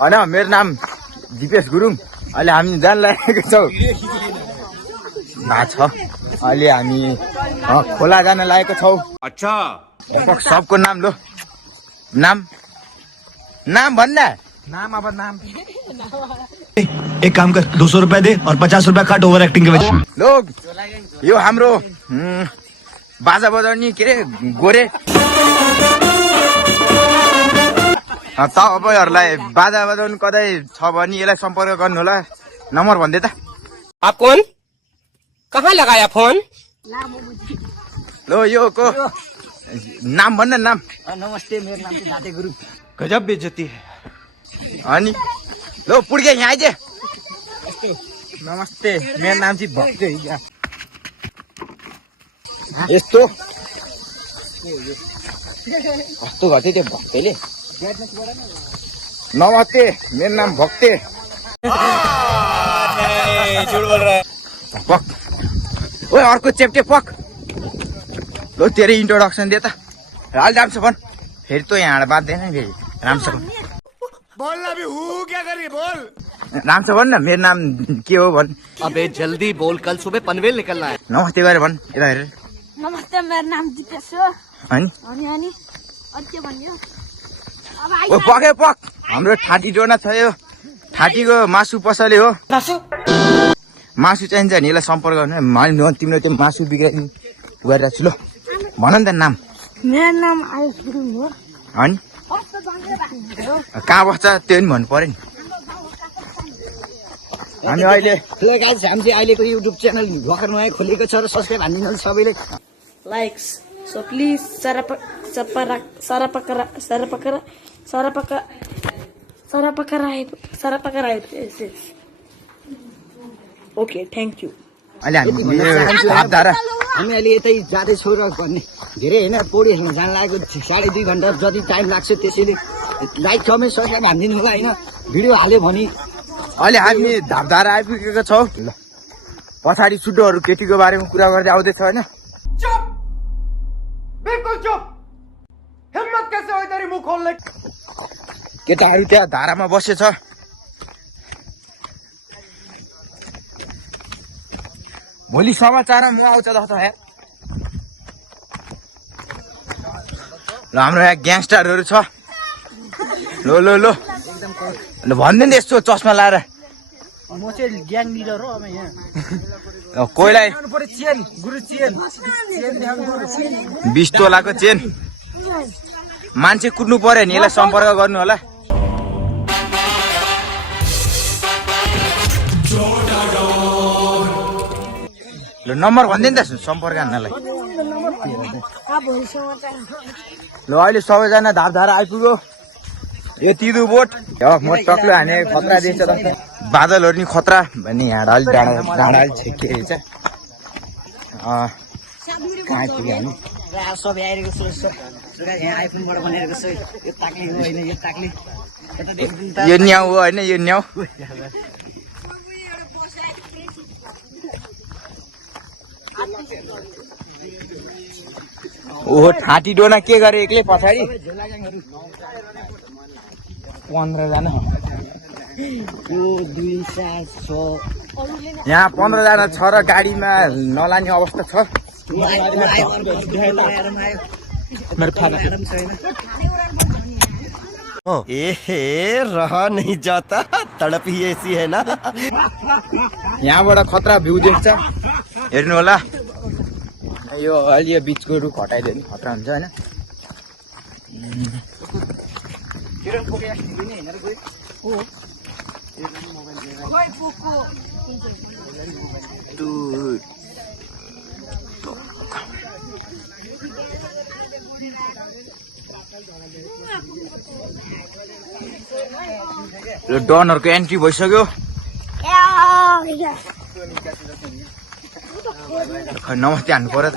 होइन मेरो नाम दिपेश गुरुङ। अहिले हामी जान लागेको छौँ छ अहिले हामी खोला जान लागेको छौँ। अच्छा सबको नाम लो नाम नाम भन्दा नाम अब नाम एक काम कर 200 रुपए दे और 50 रुपए काट ओवर एक्टिंग के वजह लोग यो हाम्रो बाजा बजाउने के अरे गोरे तपाईँहरूलाई बाजा बजाउनु कतै छ भने यसलाई सम्पर्क गर्नु होला। नम्बर भन्दै त आप कौन कहाँ लगाया फोन लो यो को नाम भन्न नाम नमस्ते मेरो नाम चाहिँ जाते गुरु गजब बेइज्जती है। अनि लो पुड्के यहाँ आइजे। नमस्ते मेरो नाम चाहिँ भक्ति यस्तो कस्तो गर्थ्यो त्यो भक्तैले। नमस्ते मेरो नाम भक्ते पक ओए अर्को चेप्टे पक लो तेरो इन्ट्रोडक्सन दे त हाल राम्रो भन फेरि तँ यहाँबाट बाँच्दैन नि फेरि राम्रोसँग बोलना भी हूँ क्या करी बोल राम्रोसँग भन न मेरो नाम के हो भन। अबे जल्दी बोल कल सुबह पनवेल निकलना है। नमस्ते गरेर भन यता हेरेर। नमस्ते मेरो नाम दिपेश हो। अनि अनि के भन्यो ओ पके पक हाम्रो ठाटी डोना छ यो ठाटीको मासु पसले हो। मासु चाहिन्छ नि यसलाई सम्पर्क गर्नु तिमीले त्यो मासु बिग्राइदिनु गरिरहेको छु। ल भन नि त नाम। मेरो नाम आयुष गुरुङ हो। अनि कहाँ बस्छ त्यो पनि भन्नु पर्यो नि। हामी अहिले हेलो गाइस हामी चाहिँ अहिलेको युट्युब च्यानल भर्खर नयाँ खोलेको छ र सब्स्क्राइब हानिदिनु होला सबैले। Likes so please okay thank you. अहिले हामी धापधारा हामी अहिले यतै जाँदैछौँ र भन्ने धेरै होइन पौडी हेर्न जान लागेको 2.5 घन्टा जति टाइम लाग्छ त्यसैले लाइक कमेन्ट सब्स्क्राइब हानिदिनु होला होइन। भिडियो हाल्यो भने अहिले हामी धापधारा आइपुगेको छौँ। ल पछाडि सुड्डोहरू केटीको बारेमा कुरा गर्दै आउँदैछ होइन। चुप बिल्कुल चुप हिम्मत कैसे हो तेरी मुंह खोलने। केटाहरू त्यहाँ धारामा बसेछ। भोलि समाचारमा म आउँछ जस्तो यार। ल हाम्रो यहाँ ग्याङस्टरहरू छ। लो लो लो ल भन्दैन यस्तो चस्मा लाएर म चाहिँ ग्याङ लिडर हो। अब यहाँ कोहीलाई चेन गुरु चेन 20 तोलाको चेन मान्छे कुद्नु पर्यो नि यसलाई सम्पर्क गर्नु होला। ल नम्बर भनिदिनु त सम्पर्क गर्नलाई। ल अहिले सबैजना धापधारा आइपुग्यो। यो तिदु बोट म टक्लो हाने खतरा देख्छ त बादलहरू नि खतरा भन्ने यहाँ अलिक डाँडा अलिक छेकिएको छ। कहाँ आइपुग्यो हामी सब आइरहेको छ यहाँ आइफोनबाट बनाएको छ। यो ताक्ले होइन यो ताक्ले यो न्याउ हो होइन यो न्याउ। ओहो ठाटी डोना के गरे एक्लै पछाडि 15 जना यो 2 4 6 यहाँ 15 जना छ र गाडीमा नलाने अवस्था छ। मेरे खाना ए रहा नहीं जाता तड़प ही ऐसी है ना। यहाँबाट खतरा भ्यू देख्छ हेर्नु होला। यो अलि बिचको रुख हटाइदियो भने खतरा हुन्छ होइन। डनहरूको एन्ट्री भइसक्यो। नमस्ते हान्नु पर्यो।